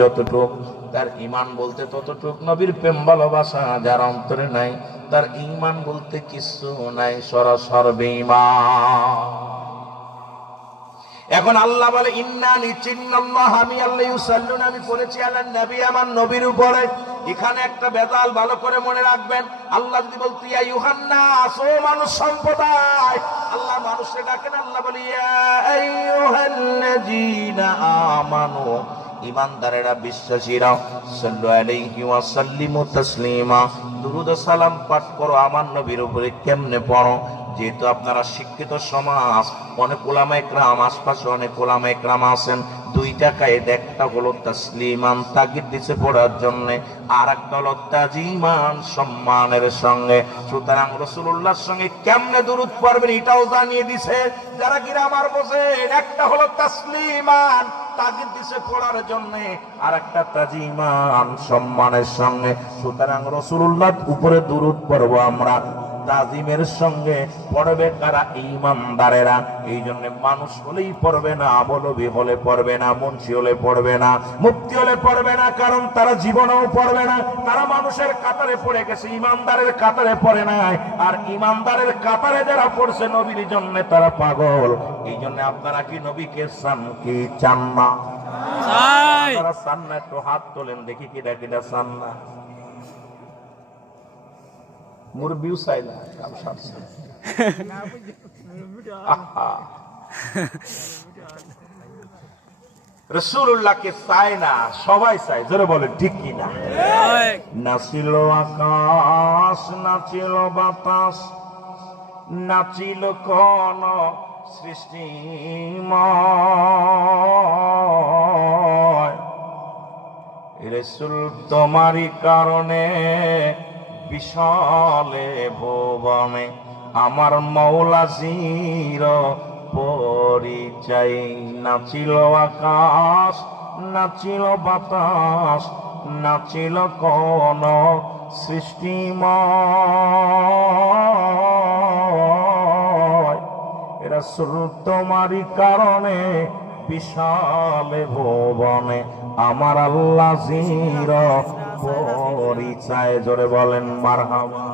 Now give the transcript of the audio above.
যতটুক তার ঈমান বলতে ততটুক। নবীর প্রেম ভালোবাসা যার অন্তরে নাই তার ঈমান বলতে কিছু নাই, সরাসরি বেঈমান। এখন আল্লাহ বলে ইন্না নিচিন্নাল্লাহ, আমি আল্লাহ ইউসাল্লুনা, আমি পড়েছি আলান নবী, আমার নবীর উপরে। এখানে একটা বেদাল ভালো করে মনে রাখবেন। আল্লাহ যদি বলতো ইয়া ইউহান্নাস, ও মানুষ সম্প্রদায়, আল্লাহ মানুষকে ডাকেন, আল্লাহ বলে ইয়া আইয়ুহাল্লাযীনা আমানু, ঈমানদারেরা, বিশ্বাসীরা, সাল্লু আলাইহি ওয়া সাল্লিমু তাসলিমা, দুরূদ ও সালাম পাঠ করো আমার নবীর উপরে। কেমনে পড়ো? যেহেতু আপনারা শিক্ষিত সমাজ, অনেক উলামায়ে কেরাম, আশপাশে অনেক উলামায়ে কেরাম আছেন, দুইটা কায়েদ, একটা হলো তাসলিমান, তাগিদ দিছে পড়ার জন্য, আর একটা হলো তাজিমান, সম্মানের সঙ্গে। সুতরাং রাসূলুল্লাহর সঙ্গে কেমনে দুরূদ পড়বেন এটাও জানিয়ে দিছে। যারা গ্রামার বোঝেন, একটা হলো তাসলিমান, তাগিদ দিছে পড়ার জন্য, আর একটা তাজিমান, সম্মানের সঙ্গে। সুতরাং রাসূলুল্লাহর উপরে দুরূদ পড়ব আমরা তাজিমের সঙ্গে। পড়বে কারা? ঈমানদারেরা। এই জন্য মানুষ হলেই পড়বে না, মৌলবী হলে পড়বে না, মুন্সি হলে পড়বে না, মুফতি হলে পড়বে না, কারণ তারা জীবনেও পড়বে না। তারা মানুষের কাতারে পড়ে গেছে, ঈমানদারের কাতারে পড়ে নাই। আর ঈমানদারের কাতারে যারা পড়ছে নবীর জন্য, তারা পাগল। এই জন্য আপনারা কি নবীকে চান কি চান না? আপনারা চান না? একটু হাত তোলেন দেখি, কিটা কিটা চান না? মুরবিও চাই না, কাম সারছে। রাসূলুল্লাহকে চায় না, সবাই চায়, জোরে বলেন ঠিক কি না? নাচিল আকাশ, নাচিল বাতাস, নাচিল কোন সৃষ্টিময়, রাসূল তোমারই কারণে বিশালে ভুবনে আমার মৌলা চির পরিচয়। নাচিল আকাশ, নাচিল বাতাস, নাচিল কোন সৃষ্টিময়, রাসূল তোমারই কারণে বিশালে ভুবনে আমার আল্লাহ চির পরিচয়। জোরে বলেন মারহাবা।